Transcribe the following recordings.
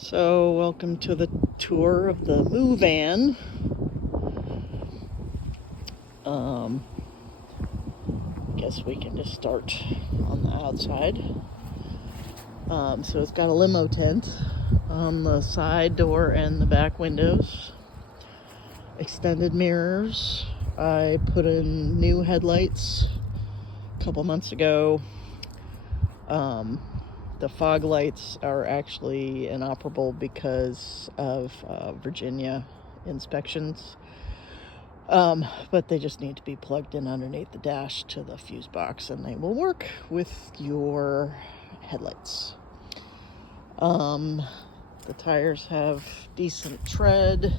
So, welcome to the tour of the MooVan. Guess we can just start on the outside. So it's got a limo tent on the side door and the back windows. Extended mirrors. I put in new headlights a couple months ago. The fog lights are actually inoperable because of Virginia inspections. But they just need to be plugged in underneath the dash to the fuse box and they will work with your headlights. The tires have decent tread.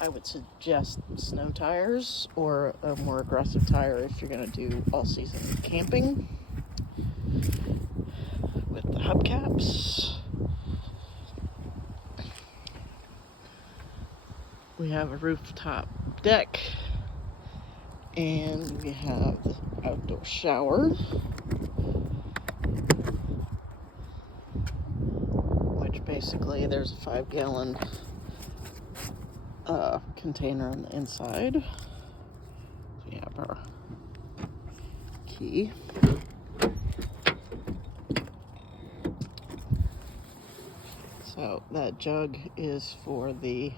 I would suggest snow tires or a more aggressive tire if you're going to do all-season camping. With the hubcaps. We have a rooftop deck. And we have the outdoor shower. Which basically there's a 5-gallon container on the inside. So we have our key. So that jug is for the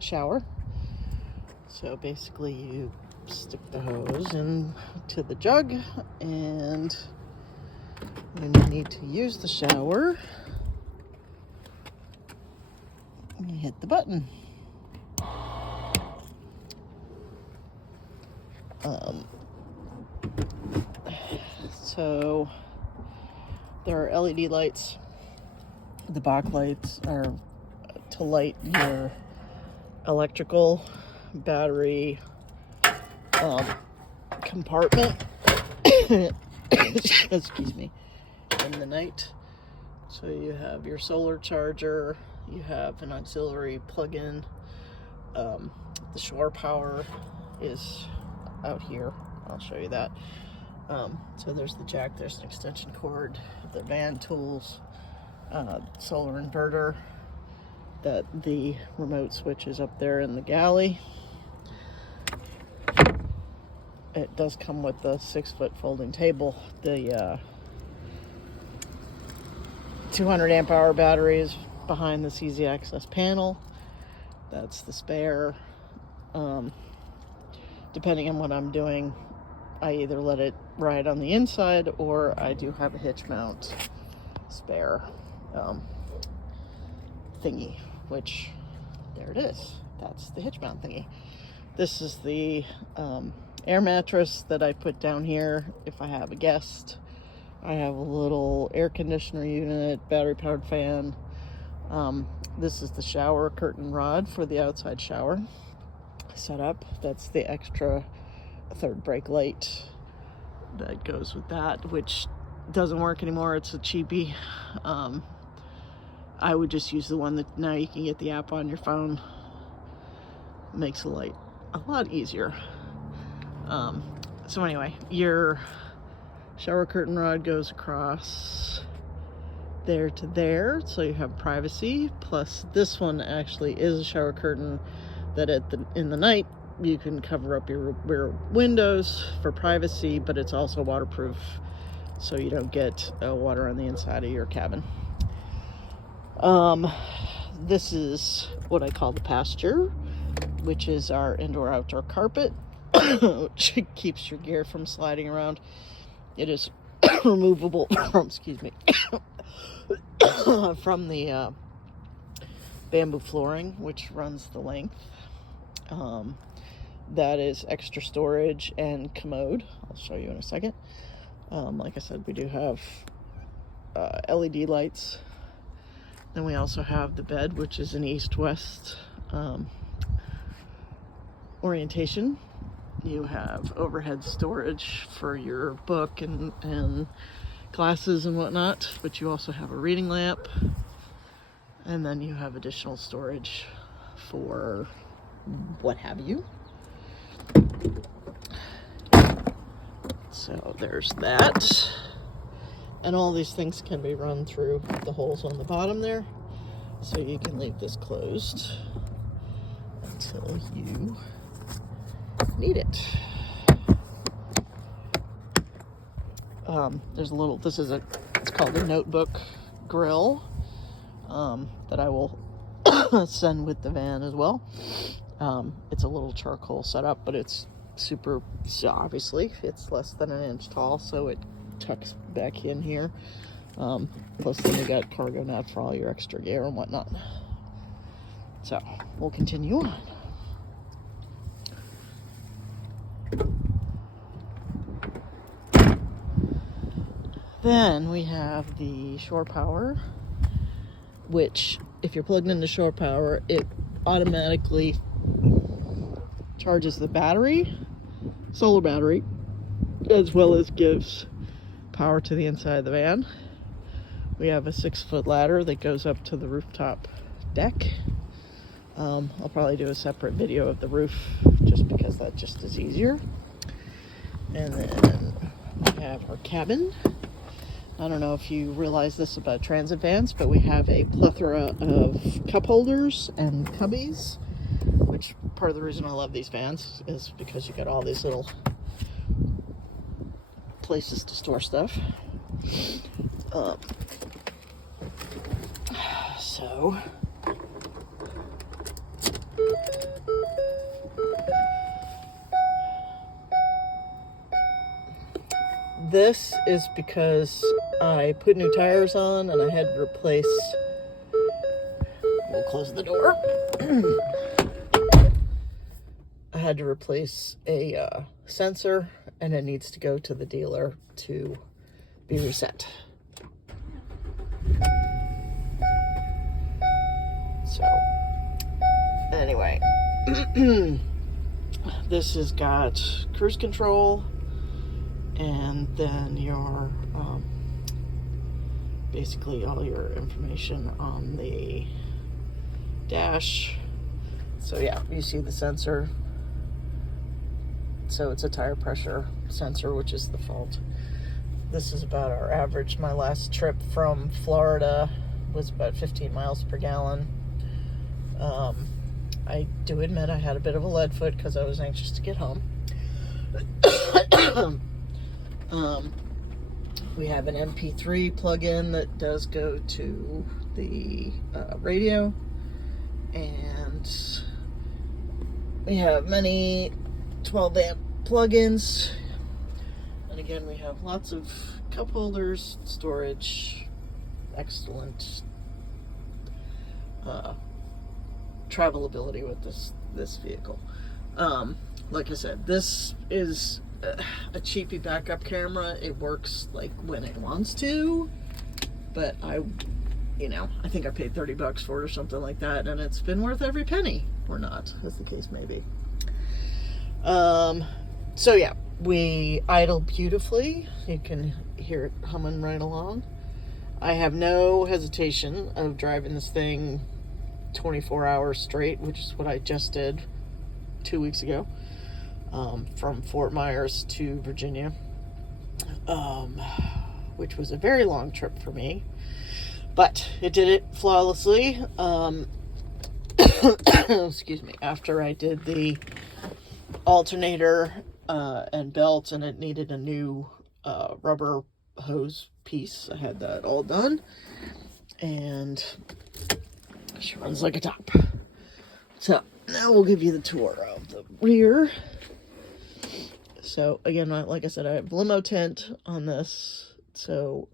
shower. So basically you stick the hose into the jug and when you need to use the shower, you hit the button. So there are LED lights. The back lights are to light your electrical battery compartment excuse me, in the night. So you have your solar charger, you have an auxiliary plug-in. The shore power is out here. I'll show you that. So there's the jack, there's an extension cord, the van tools, solar inverter, that the remote switch is up there in the galley. It does come with the 6-foot folding table. The 200 amp hour battery is behind this easy access panel. That's the spare. Depending on what I'm doing, I either let it ride on the inside or I do have a hitch mount spare thingy, which there it is. That's the hitch mount thingy. This is the air mattress that I put down here if I have a guest. I have a little air conditioner unit, battery powered fan. This is the shower curtain rod for the outside shower setup. That's the extra third brake light that goes with that, which doesn't work anymore. It's a cheapie. I would just use the one that now you can get the app on your phone. Makes the light a lot easier. So anyway, your shower curtain rod goes across there to there, so you have privacy. Plus this one actually is a shower curtain that in the night you can cover up your rear windows for privacy, but it's also waterproof so you don't get water on the inside of your cabin. This is what I call the pasture, which is our indoor-outdoor carpet, which keeps your gear from sliding around. It is removable from, excuse me, from the bamboo flooring, which runs the length. That is extra storage and commode. I'll show you in a second. Like I said, we do have LED lights. Then we also have the bed, which is an east-west orientation. You have overhead storage for your book and glasses and whatnot, but you also have a reading lamp. And then you have additional storage for what have you. So there's that. And all these things can be run through the holes on the bottom there. So you can leave this closed until you need it. There's a little, it's called a notebook grill that I will send with the van as well. It's a little charcoal setup, but it's super, so obviously it's less than an inch tall, so it tucks back in here. Plus then you got cargo net for all your extra gear and whatnot. So we'll continue on. Then we have the shore power, which if you're plugged into shore power, it automatically charges the battery, solar battery, as well as gives power to the inside of the van. We have a 6-foot ladder that goes up to the rooftop deck. I'll probably do a separate video of the roof just because that just is easier. And then we have our cabin. I don't know if you realize this about transit vans, but we have a plethora of cup holders and cubbies, which part of the reason I love these vans is because you get all these little places to store stuff. So this is because I put new tires on and I had to replace, we'll close the door. I had to replace a sensor, and it needs to go to the dealer to be reset. So anyway, this has got cruise control, and then your basically all your information on the dash. So yeah, you see the sensor. So it's a tire pressure sensor, which is the fault. This is about our average. My last trip from Florida was about 15 miles per gallon. I do admit I had a bit of a lead foot because I was anxious to get home. We have an MP3 plug-in that does go to the radio, and we have many 12 amp plug-ins, and again we have lots of cup holders, storage, excellent travelability with this vehicle. Like I said, this is a cheapy backup camera. It works like when it wants to, but I think I paid $30 for it or something like that, and it's been worth every penny, or not, as the case may be. So yeah, we idle beautifully. You can hear it humming right along. I have no hesitation of driving this thing 24 hours straight, which is what I just did 2 weeks ago. From Fort Myers to Virginia, which was a very long trip for me, but it did it flawlessly. Excuse me, after I did the alternator and belt, and it needed a new rubber hose piece. I had that all done, and she runs like a top. So now we'll give you the tour of the rear. So again, like I said, I have limo tint on this, so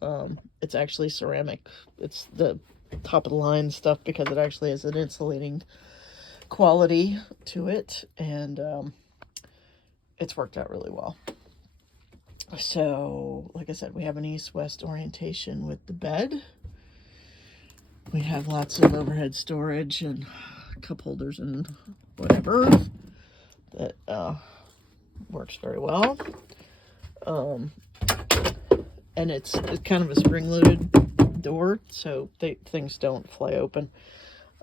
it's actually ceramic. It's the top of the line stuff because it actually has an insulating quality to it, and it's worked out really well. So like I said, we have an east-west orientation with the bed. We have lots of overhead storage and cup holders and whatever that works very well. And it's kind of a spring-loaded door, so things don't fly open.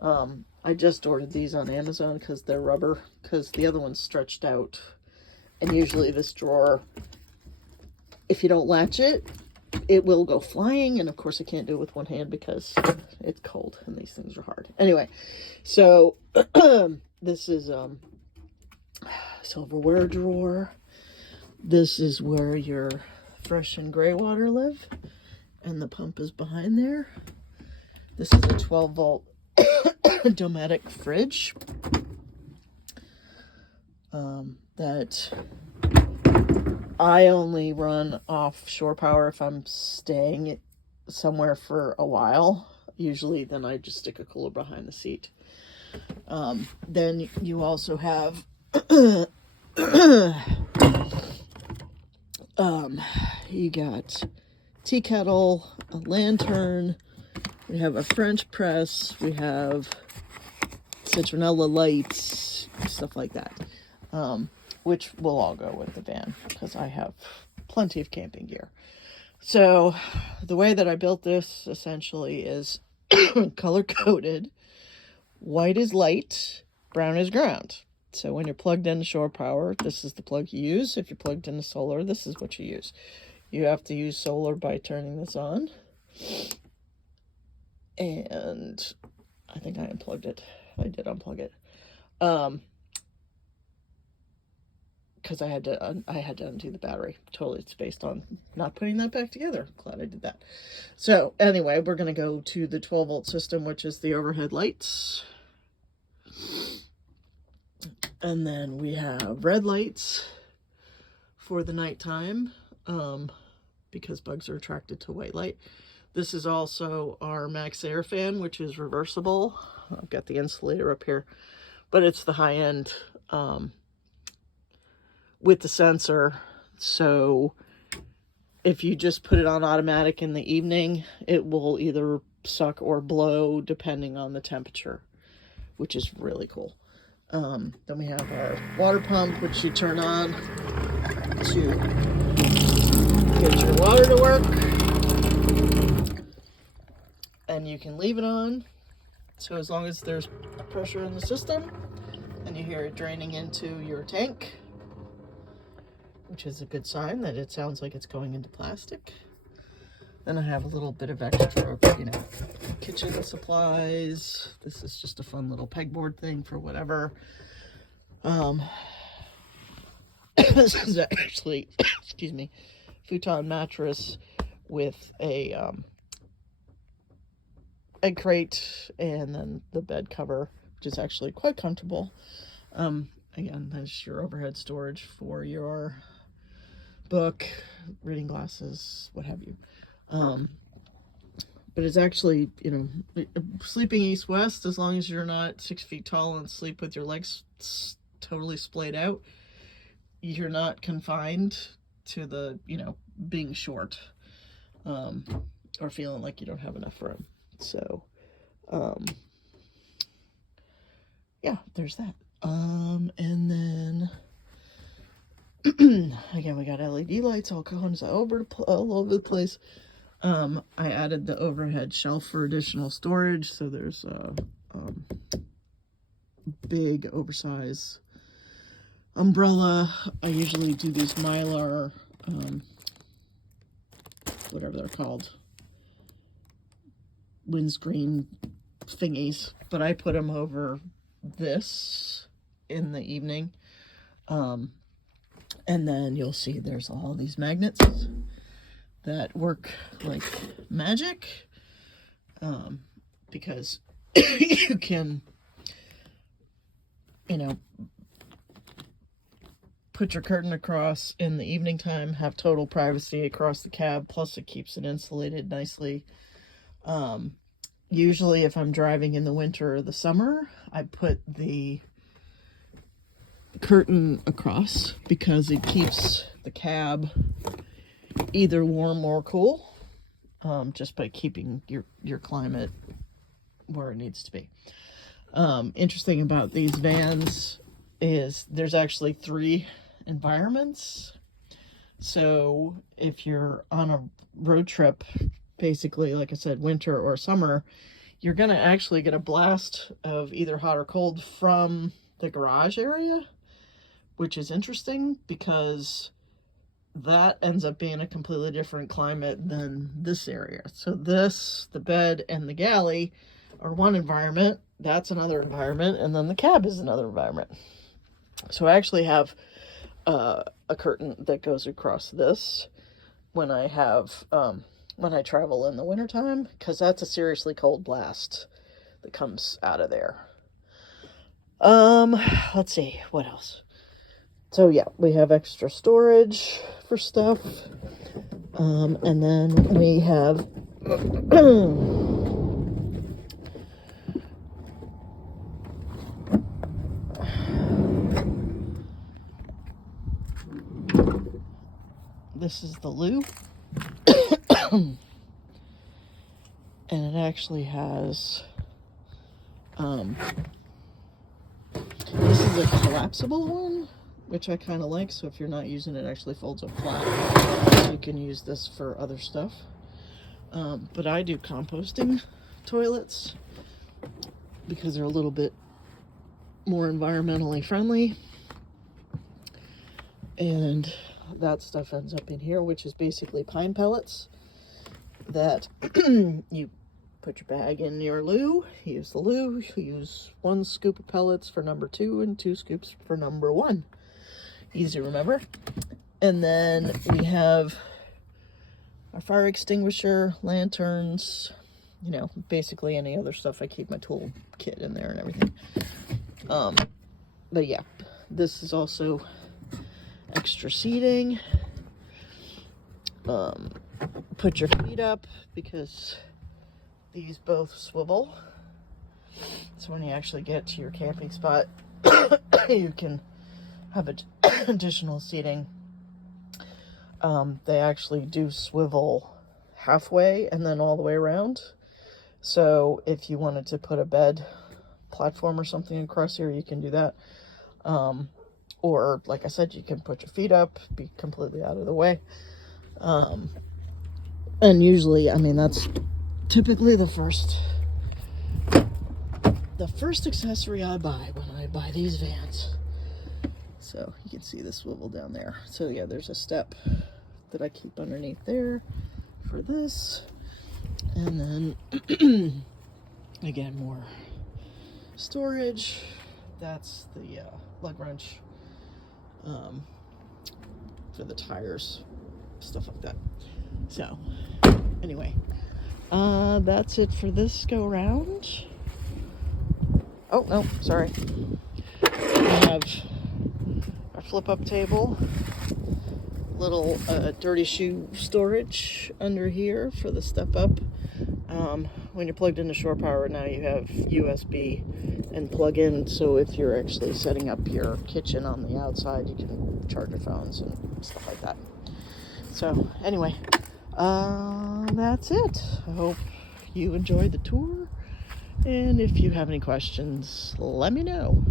I just ordered these on Amazon because they're rubber, because the other one's stretched out. And usually this drawer, if you don't latch it, it will go flying. And of course I can't do it with one hand because it's cold and these things are hard. Anyway, so this is silverware drawer. This is where your fresh and gray water live, and the pump is behind there. This is a 12-volt Dometic fridge that I only run off shore power if I'm staying somewhere for a while. Usually then I just stick a cooler behind the seat. Then you also have you got tea kettle, a lantern, we have a French press, we have citronella lights, stuff like that, which will all go with the van because I have plenty of camping gear. So the way that I built this essentially is color coded. White is light, brown is ground. So when you're plugged into shore power, this is the plug you use. If you're plugged into solar, this is what you use. You have to use solar by turning this on. And I think I unplugged it. I did unplug it. Because I had to undo the battery. Totally, it's based on not putting that back together. Glad I did that. So anyway, we're going to go to the 12-volt system, which is the overhead lights. And then we have red lights for the nighttime, because bugs are attracted to white light. This is also our Max Air fan, which is reversible. I've got the insulator up here, but it's the high end with the sensor. So if you just put it on automatic in the evening, it will either suck or blow depending on the temperature, which is really cool. Then we have our water pump, which you turn on to get your water to work. And you can leave it on. So as long as there's pressure in the system, and you hear it draining into your tank, which is a good sign that it sounds like it's going into plastic. Then I have a little bit of extra, kitchen supplies. This is just a fun little pegboard thing for whatever. This is actually, excuse me, futon mattress with a egg crate and then the bed cover, which is actually quite comfortable. Again, there's your overhead storage for your book, reading glasses, what have you. But it's actually, sleeping east-west, as long as you're not 6 feet tall and sleep with your legs totally splayed out, you're not confined to the, being short, or feeling like you don't have enough room. So, yeah, there's that. And then, again, we got LED lights all over the place. I added the overhead shelf for additional storage, so there's a big oversized umbrella. I usually do these Mylar, whatever they're called, windscreen thingies, but I put them over this in the evening. And then you'll see there's all these magnets that work like magic, because you can, put your curtain across in the evening time, have total privacy across the cab, plus it keeps it insulated nicely. Usually if I'm driving in the winter or the summer, I put the curtain across because it keeps the cab either warm or cool, just by keeping your climate where it needs to be. Interesting about these vans is there's actually 3 environments. So if you're on a road trip, basically, like I said, winter or summer, you're gonna actually get a blast of either hot or cold from the garage area, which is interesting because that ends up being a completely different climate than this area. So this, the bed and the galley are one environment, that's another environment, and then the cab is another environment. So I actually have a curtain that goes across this when I have when I travel in the wintertime, because that's a seriously cold blast that comes out of there. Let's see, what else? So yeah, we have extra storage for stuff. And then we have this is the loo. And it actually has this is a collapsible one, which I kind of like. So if you're not using it, it actually folds up flat. So you can use this for other stuff. But I do composting toilets because they're a little bit more environmentally friendly. And that stuff ends up in here, which is basically pine pellets that you put your bag in your loo, use the loo, use 1 scoop of pellets for number 2 and 2 scoops for number 1. Easy to remember. And then we have our fire extinguisher, lanterns, you know, basically any other stuff. I keep my tool kit in there and everything. But yeah, this is also extra seating. Put your feet up because these both swivel. So when you actually get to your camping spot, you can have additional seating. They actually do swivel halfway and then all the way around. So if you wanted to put a bed platform or something across here, you can do that. Or like I said, you can put your feet up, be completely out of the way. And usually, I mean, that's typically the first accessory I buy when I buy these vans. So you can see the swivel down there. So yeah, there's a step that I keep underneath there for this. And then again, more storage. That's the lug wrench for the tires, stuff like that. So anyway, that's it for this go round. Oh no, sorry. We have our flip up table, little dirty shoe storage under here for the step up. When you're plugged into shore power, now you have USB and plug in, so if you're actually setting up your kitchen on the outside, you can charge your phones and stuff like that. So anyway, that's it. I hope you enjoyed the tour, and if you have any questions, let me know.